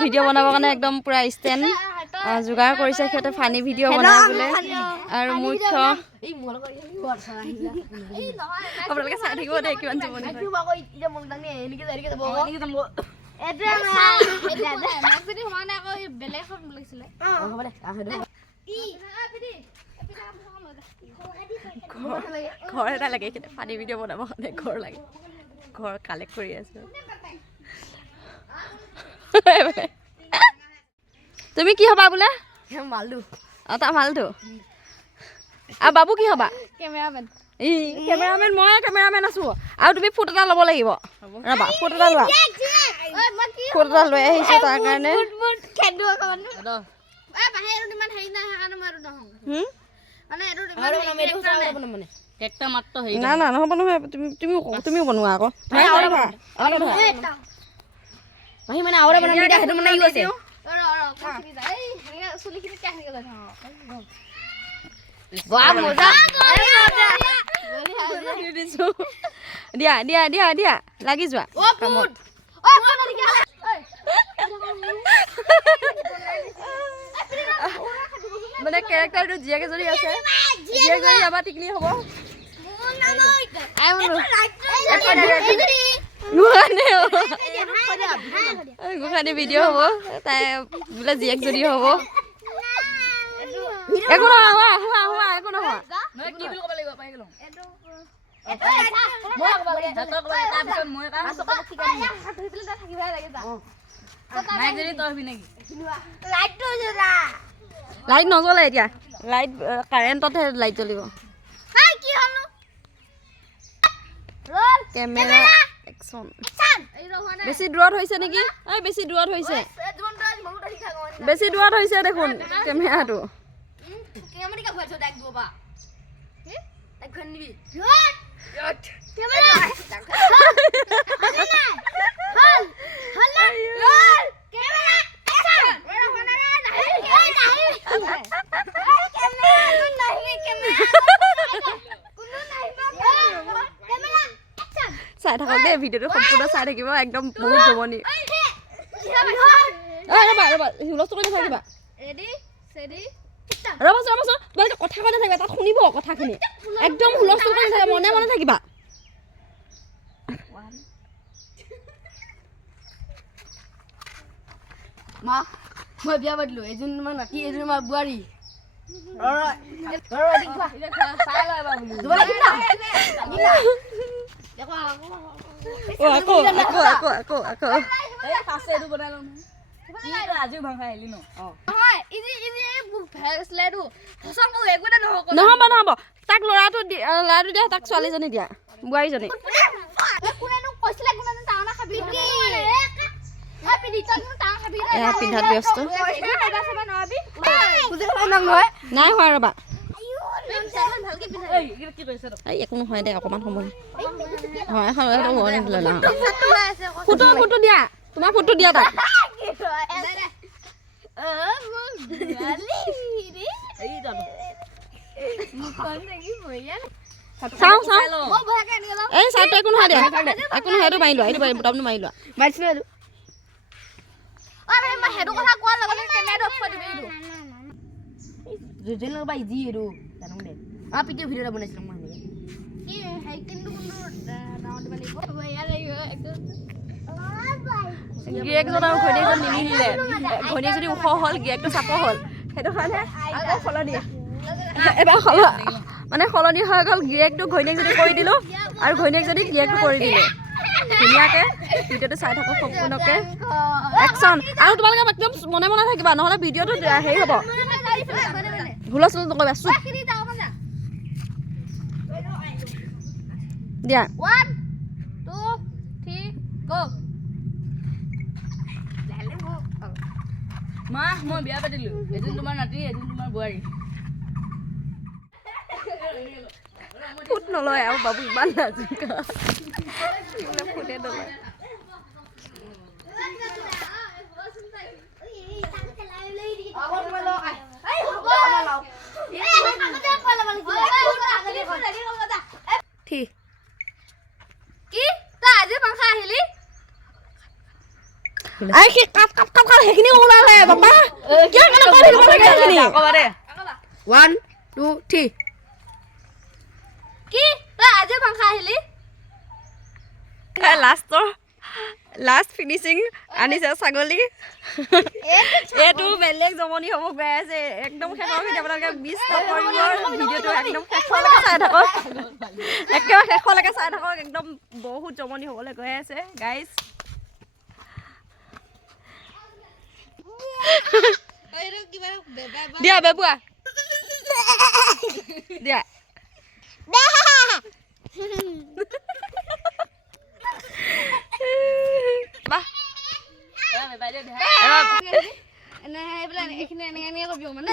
video' বনাবৰ কাৰণে একদম পুৰা ষ্টেণ্ড যোগাৰ কৰিছে সিহঁতে ফানি ভিডিঅ' বনাবলৈ আৰু মুখ্য আপোনালোকে চাই থাকিব দেই কিমান জমনি ঘৰ এটা লাগে ফানি ভিডিঅ' বনাবৰ কাৰণে ঘৰ লাগে ঘৰ কালেক্ট কৰি আছো তুমি কি হবা বোলে মালু তাৰ মালটো আৰু বাবু কি হবা কেমেৰামেন কেমেৰামেন মই কেমেৰামেন আছো আৰু তুমি ফুট এটা ল'ব লাগিব ৰবা ফুট এটা লোৱা ফুট এটা লৈ আহিছো তাৰ কাৰণে না না নহ'ব নহয় তুমিও বনোৱা আকৌ মানে আৰু বনাম দিয়া সেইটো মানে ইউ আছে দিয়া দিয়া দিয়া দিয়া লাগি যোৱা মানে কেৰেক্টাৰটো জীয়েক এজনী আছে জীয়েক এজনী আমাৰ টিকলি হ'ব গোসানী ভিডিঅ' হ'ব তাই বোলে জীয়েক যদি হ'ব একো নহয় হোৱা হোৱা একো নহয় লাইট নজ্বলে এতিয়া লাইট কাৰেণ্টতহে লাইট জ্বলিব কেমেৰা একচন বেছি দূৰত হৈছে নেকি বেছি দূৰত হৈছে বেছি দূৰত হৈছে দেখোন কেমেৰাটো চাই থাকক দেই ভিডিঅ'টো সম্পূৰ্ণ চাই থাকিব একদম বহুত জমনি ৰ'বা ৰ'বা হুলস্থুল কৰি নাথাকিবা ৰ'বাচোন ৰ'বাচোন তোমালোকে কথা কৈ নাথাকিবা তাত শুনিব কথাখিনি একদম হুলস্থুল কৰি নাথাকিবা মনে মনে থাকিবা মা মই বিয়া পাতিলো এজন তোমাৰ নাতি এজন তোমাৰ বোৱাৰী নহ'ব নহ'ব তাক ল'ৰাটো দিয়া তাক ছোৱালীজনী দিয়া বোৱাৰীজনী পিন্ধাত ব্যস্ত নাই হোৱা ৰ'বা একো নহয় দে অকণমান সময় ফটো দিয়া তোমাৰ ফটো দিয়া তাক চাওঁ চাওঁ এই চাইটো একো নহয় দিয়া একো নহয় এইটো মাৰি লোৱা এইটো বুটামটো মাৰি লোৱা মাৰিছিলো ভিডিঅ' বনাইছিলো মই গিৰিয়েকজন আৰু ঘৈণীয়েকজন নিমিলিলে ঘৈণীয়েক যদি ওখ হ'ল গিৰিয়েকটো চাপৰ হ'ল সেইটো কাৰণে সলনি এবাৰ মানে সলনি হৈ গ'ল গিৰিয়েকটো ঘৈণীয়েক যদি কৰি দিলোঁ আৰু ঘৈণীয়েক যদি গিৰিয়েকটো কৰি দিলোঁ ধুনীয়াকৈ ভিডিঅ'টো চাই থাকোঁ সম্পূৰ্ণকৈ একশ্যন আৰু তোমালোকে একদম মনে মনে থাকিবা নহ'লে ভিডিঅ'টো হেৰি হ'ব হুলস্থুল নকৰিবা চুপ দিয়া 1 2 3 গো মা মই বিয়া পাতিলো এদিন তোমাৰ নাতি এদিন তোমাৰ বোৱাৰী ফুট নলয় আৰু বাবু ইমান নাজুকা ফুটে নলয় আই কি কাপ কাপ কাপ কাপ সেইখিনি ওলালে বাবা কিয় কেনে কৰি দিব লাগে সেইখিনি আকবা দে 1 2 3 কি তই আজি পাংখা আহিলি লাষ্ট ফিনিচিং আনিছে ছাগলী এইটো বেলেগ জমনি হ'ব গৈ আছে একদম শেষৰ ভিডিঅ' আপোনালোকে মিছ নকৰিব ভিডিঅ'টো একদম শেষলৈকে চাই থাকক একেবাৰে শেষলৈকে চাই থাকক একদম বহুত জমনি হ'বলৈ গৈ আছে গাইজ দিয়া বেবুৱা দিয়া বাহ এনে এইবিলাক এইখিনি এনেকে এনেকে কৰিব মানে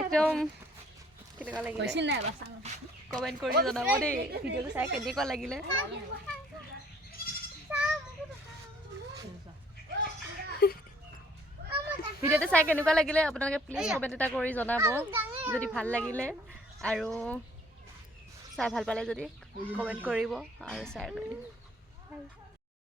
একদম কেনেকুৱা লাগিলে কমেণ্ট কৰি জনাব দেই ভিডিঅ'টো চাই কেনেকুৱা লাগিলে ভিডিঅ'টো চাই কেনেকুৱা লাগিলে আপোনালোকে প্লিজ কমেণ্ট এটা কৰি জনাব যদি ভাল লাগিলে আৰু চাই ভাল পালে যদি কমেণ্ট কৰিব আৰু শ্বেয়াৰ কৰি দিব